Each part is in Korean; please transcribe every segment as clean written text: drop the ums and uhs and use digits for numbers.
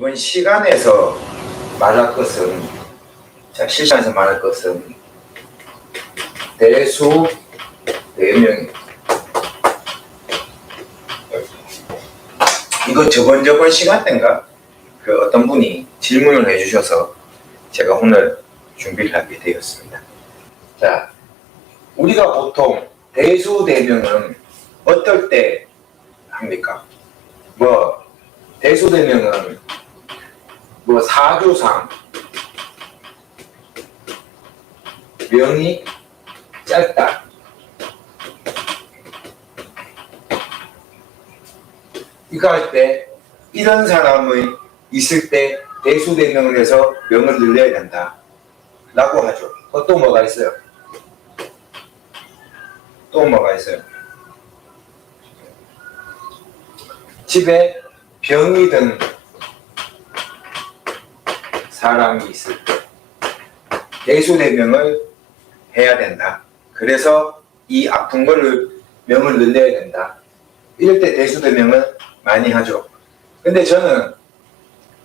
이번 시간에서 말할 것은, 실시간에서 말할 것은 대수 대명입니다. 이거 저번 시간 때인가 그 어떤 분이 질문을 해주셔서 제가 오늘 준비를 하게 되었습니다. 자, 우리가 보통 대수대명은 어떨 때 합니까? 대수대명은 사주상 명이 짧다, 이거 할 때 이런 사람이 있을 때 대수대명을 해서 명을 늘려야 된다 라고 하죠. 또 뭐가 있어요? 집에 병이 든 사람이 있을 때 대수대명을 해야 된다. 그래서 이 아픈 거를 명을 늘려야 된다. 이럴 때 대수대명을 많이 하죠. 근데 저는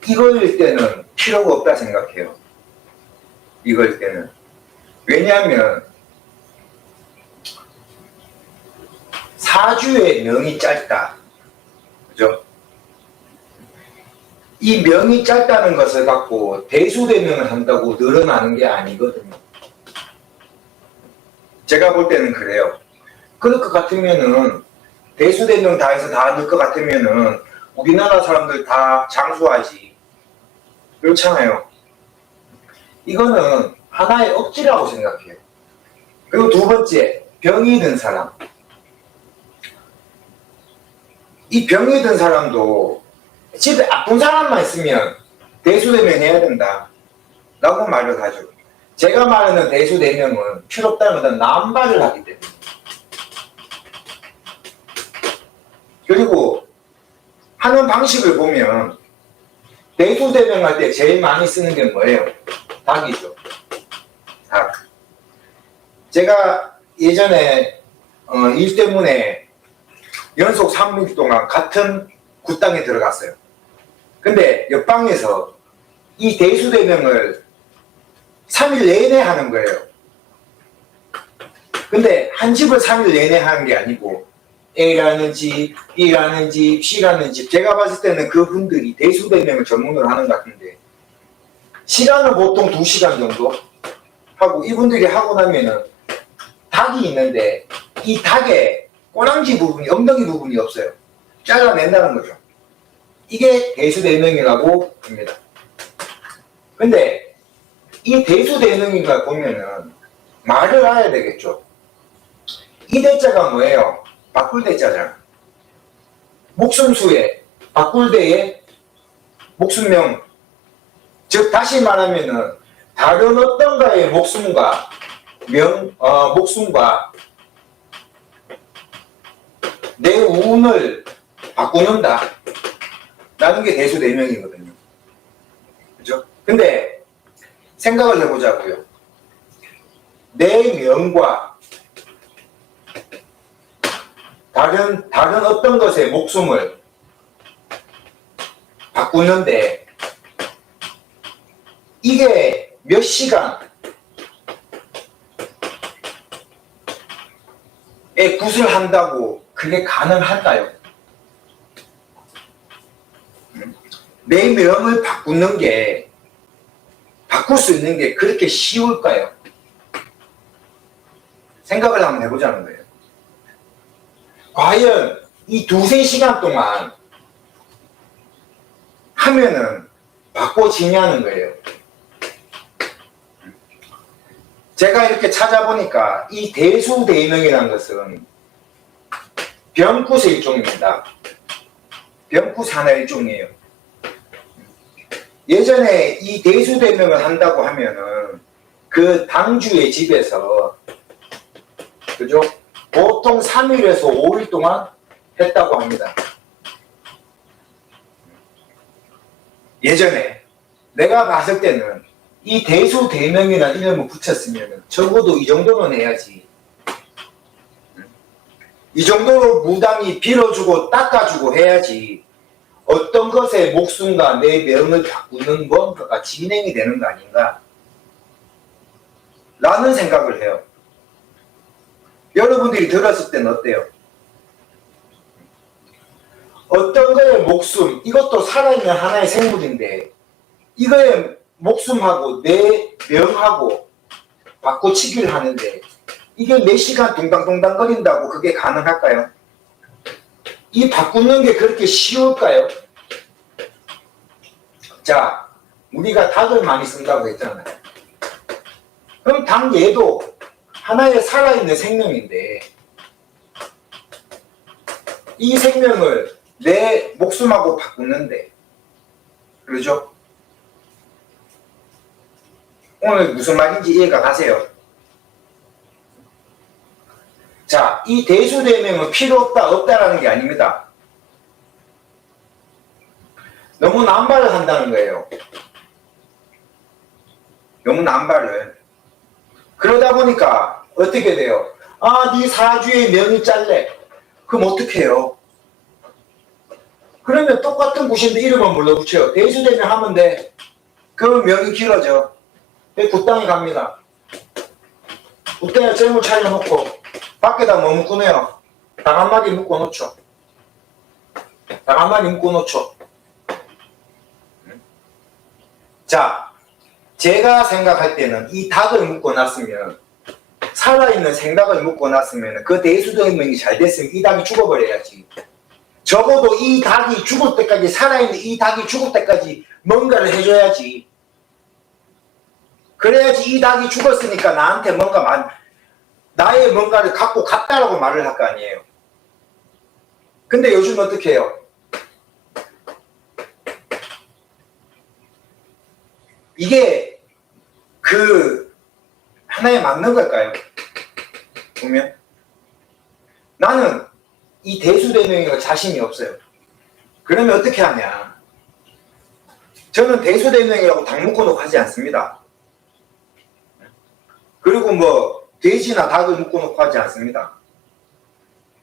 이거일 때는 필요가 없다 생각해요. 이거일 때는. 왜냐하면 사주의 명이 짧다. 그죠? 이 명이 짧다는 것을 갖고 대수대명을 한다고 늘어나는 게 아니거든요. 제가 볼 때는 그래요. 그럴 것 같으면은 대수대명 다 해서 다 넣을 것 같으면은 우리나라 사람들 다 장수하지. 그렇잖아요. 이거는 하나의 억지라고 생각해요. 그리고 두 번째, 병이 든 사람. 이 병이 든 사람도 집에 아픈 사람만 있으면 대수대명 해야 된다 라고 말을 하죠. 제가 말하는 대수대명은 필요 없다는 것은 남발을 하기 때문에. 그리고 하는 방식을 보면 대수대명 할 때 제일 많이 쓰는 게 뭐예요? 닭이죠. 닭. 제가 예전에 일 때문에 연속 3일 동안 같은 굿당에 들어갔어요. 근데 옆방에서 이 대수대명을 3일 내내 하는 거예요. 근데 한 집을 3일 내내 하는 게 아니고 A라는 집, B라는 집, C라는 집, 제가 봤을 때는 그분들이 대수대명을 전문으로 하는 것 같은데 시간은 보통 2시간 정도 하고, 이분들이 하고 나면은 닭이 있는데 이 닭에 꼬랑지 부분이, 엉덩이 부분이 없어요. 잘라낸다는 거죠. 이게 대수대명이라고 합니다. 근데 이 대수대명인가 보면은 말을 알아야 되겠죠. 이 대자가 뭐예요? 바꿀 대자잖아. 목숨수에 바꿀 대에 목숨명. 즉 다시 말하면은 다른 어떤가의 목숨과 목숨과 내 운을 바꾸는다 라는 게 대수대명이거든요. 그죠? 근데 생각을 해보자고요. 내 명과 다른 어떤 것의 목숨을 바꾸는데 이게 몇 시간에 굿을 한다고 그게 가능할까요? 내 명을 바꿀 수 있는 게 그렇게 쉬울까요? 생각을 한번 해보자는 거예요. 과연 이 2-3시간 동안 하면은 바꿔지냐는 거예요. 제가 이렇게 찾아보니까 이 대수대명이라는 것은 병굿의 일종입니다. 병굿 하나의 일종이에요. 예전에 이 대수대명을 한다고 하면은 그 당주의 집에서, 그죠? 보통 3일에서 5일 동안 했다고 합니다. 예전에 내가 봤을 때는 이 대수대명이라는 이름을 붙였으면 적어도 이 정도는 해야지. 이 정도로 무당이 빌어주고 닦아주고 해야지 어떤 것에 목숨과 내 명을 바꾸는 뭔가가 진행이 되는 거 아닌가 라는 생각을 해요. 여러분들이 들었을 때는 어때요? 어떤 거에 목숨, 이것도 살아있는 하나의 생물인데 이거에 목숨하고 내 명하고 바꿔치기를 하는데 이게 몇 시간 둥당둥당 거린다고 그게 가능할까요? 이 바꾸는 게 그렇게 쉬울까요? 자, 우리가 닭을 많이 쓴다고 했잖아요. 그럼 닭 얘도 하나의 살아있는 생명인데 이 생명을 내 목숨하고 바꾸는데, 그러죠? 오늘 무슨 말인지 이해가 가세요? 자, 이 대수대명은 필요 없다, 없다라는 게 아닙니다. 너무 남발을 한다는 거예요. 너무 남발을. 그러다 보니까 어떻게 돼요? 아, 네 사주의 명이 짤래. 그럼 어떻게 해요? 그러면 똑같은 구신데 이름은 뭘로 붙여요? 대수대명 하면 돼. 그러면 명이 길어져. 굿땅에 갑니다. 굿땅에 잼을 차려놓고 밖에다 뭐 묶어내요? 닭 한 마리 묶어놓죠. 닭 한 마리 묶어놓죠. 자, 제가 생각할 때는 이 닭을 묶어놨으면, 살아있는 생닭을 묶어놨으면 그 대수대명이 잘 됐으면 이 닭이 죽어버려야지. 적어도 이 닭이 죽을 때까지, 살아있는 이 닭이 죽을 때까지 뭔가를 해줘야지. 그래야지 이 닭이 죽었으니까 나한테 뭔가 나의 뭔가를 갖고 갔다라고 말을 할 거 아니에요. 근데 요즘 어떻게 해요? 이게 하나에 맞는 걸까요? 보면 나는 이 대수대명이가 자신이 없어요. 그러면 어떻게 하냐? 저는 대수대명이라고 닭 묶어놓고 하지 않습니다. 그리고 뭐 돼지나 닭을 묶어놓고 하지 않습니다.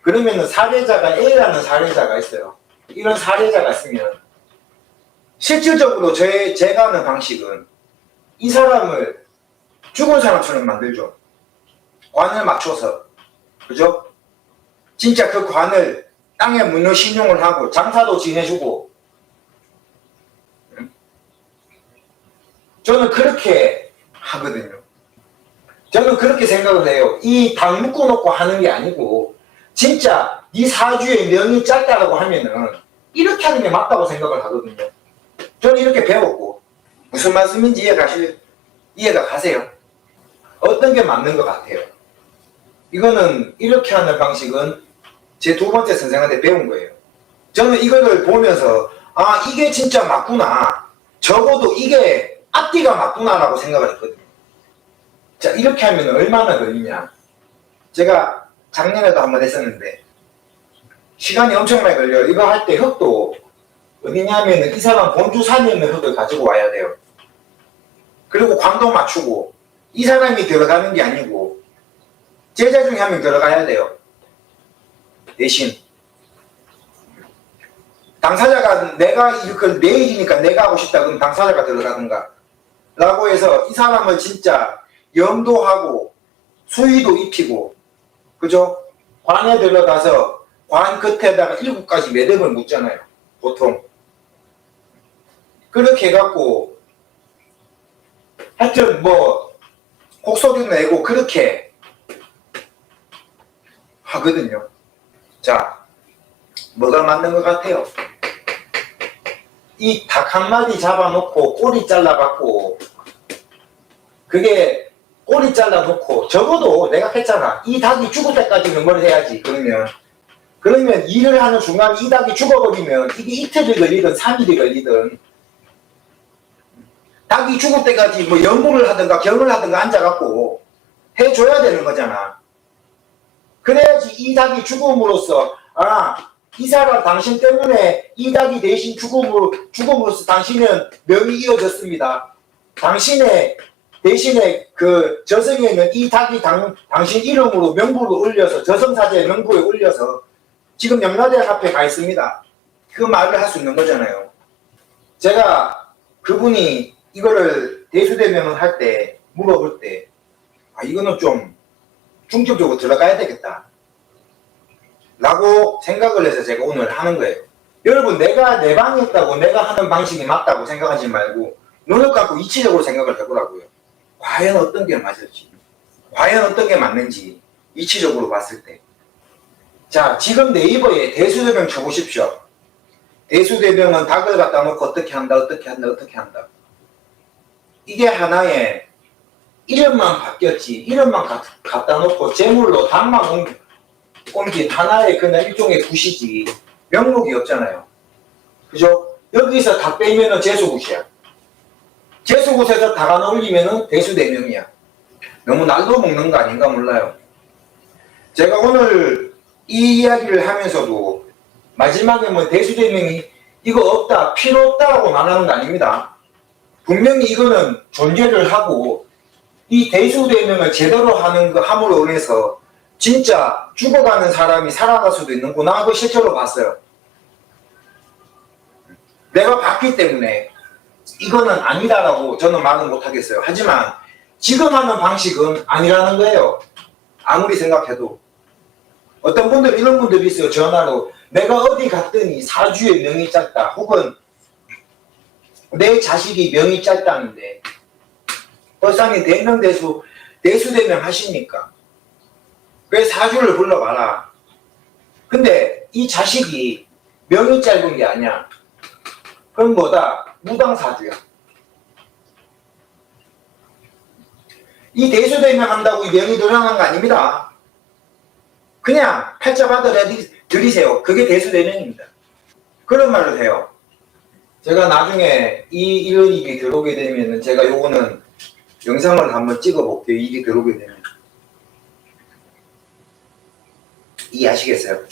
그러면은 사례자가 A라는 사례자가 있어요. 이런 사례자가 있으면 실질적으로 제가 하는 방식은 이 사람을 죽은 사람처럼 만들죠. 관을 맞춰서. 그죠? 진짜 그 관을 땅에 묻는 신용을 하고 장사도 지내주고. 저는 그렇게 하거든요. 저는 그렇게 생각을 해요. 이 닭 묶어놓고 하는 게 아니고 진짜 네 사주의 명이 짧다라고 하면은 이렇게 하는 게 맞다고 생각을 하거든요. 저는 이렇게 배웠고. 무슨 말씀인지 이해가 가세요? 어떤 게 맞는 것 같아요? 이거는 이렇게 하는 방식은 제 두 번째 선생한테 배운 거예요. 저는 이거를 보면서 아, 이게 진짜 맞구나. 적어도 이게 앞뒤가 맞구나 라고 생각을 했거든요. 자, 이렇게 하면 얼마나 걸리냐. 제가 작년에도 한번 했었는데 시간이 엄청 많이 걸려요. 이거 할 때 흙도 어디냐면은 이 사람 본주 산에 있는 흙을 가지고 와야 돼요. 그리고 광도 맞추고 이 사람이 들어가는 게 아니고 제자 중에 한 명 들어가야 돼요. 대신 당사자가 내가 이걸 내 일이니까 내가 하고 싶다 그럼 당사자가 들어가든가 라고 해서 이 사람을 진짜 염도하고 수의도 입히고, 그죠? 관에 들어가서 관 끝에다가 7가지 매듭을 묶잖아요. 보통 그렇게 해갖고 하여튼 뭐 곡소리도 내고 그렇게 하거든요. 자, 뭐가 맞는 것 같아요? 이 닭 한 마리 잡아놓고 꼬리 잘라갖고 그게 꼬리 잘라놓고 적어도 내가 했잖아. 이 닭이 죽을 때까지는 뭘 해야지. 그러면 일을 하는 중간에 이 닭이 죽어버리면 이게 이틀이 걸리든 3일이 걸리든 닭이 죽을 때까지 뭐 연구를 하든가 경을 하든가 앉아갖고 해줘야 되는 거잖아. 그래야지 이 닭이 죽음으로써 아, 이 사람 당신 때문에 이 닭이 대신 죽음으로써 당신은 명이 이어졌습니다. 당신의 대신에 그 저승에는 이 닭이 당신 이름으로 명부를 올려서 저승사자의 명부에 올려서 지금 영라대학 앞에 가 있습니다. 그 말을 할 수 있는 거잖아요. 제가 그분이 이거를 대수대명을 할 때 물어볼 때 이거는 좀 중점적으로 들어가야 되겠다 라고 생각을 해서 제가 오늘 하는 거예요. 여러분, 내가 내 방에 있다고 내가 하는 방식이 맞다고 생각하지 말고 눈을 감고 이치적으로 생각을 해보라고요. 과연 어떤 게 맞을지, 과연 어떤 게 맞는지 이치적으로 봤을 때. 자, 지금 네이버에 대수대명 쳐보십시오. 대수대명은 닭을 갖다 놓고 어떻게 한다, 어떻게 한다, 어떻게 한다. 이게 하나의 이름만 바뀌었지, 이름만 갖다 놓고 제물로 닭만 옮긴 하나의 그냥 일종의 굿이지 명목이 없잖아요. 그죠? 여기서 닭 빼면은 재수굿이야. 재수굿에서 닭 하나 올리면은 대수대명이야. 너무 날로 먹는 거 아닌가 몰라요. 제가 오늘 이 이야기를 하면서도 마지막에 뭐 대수대명이 이거 없다, 필요 없다라고 말하는 거 아닙니다. 분명히 이거는 존재를 하고 이 대수대명을 제대로 하는 거 함으로 인해서 진짜 죽어가는 사람이 살아갈 수도 있는구나 하고 실제로 봤어요. 내가 봤기 때문에 이거는 아니다라고 저는 말은 못하겠어요. 하지만 지금 하는 방식은 아니라는 거예요. 아무리 생각해도. 어떤 분들 이런 분들이 있어요. 전화로 내가 어디 갔더니 사주에 명이 짧다, 혹은 내 자식이 명이 짧다는데 벌상이 대명대수 대수대명 하십니까? 왜 사주를 불러봐라. 근데 이 자식이 명이 짧은 게 아니야. 그럼 뭐다? 무당사주야. 이 대수대명 한다고 이 명이 늘어나는 거 아닙니다. 그냥 팔자 받아 드리세요. 그게 대수대명입니다. 그런 말을 해요. 제가 나중에 이런 일이 들어오게 되면 제가 요거는 영상을 한번 찍어 볼게요. 일이 들어오게 되면. 이해하시겠어요?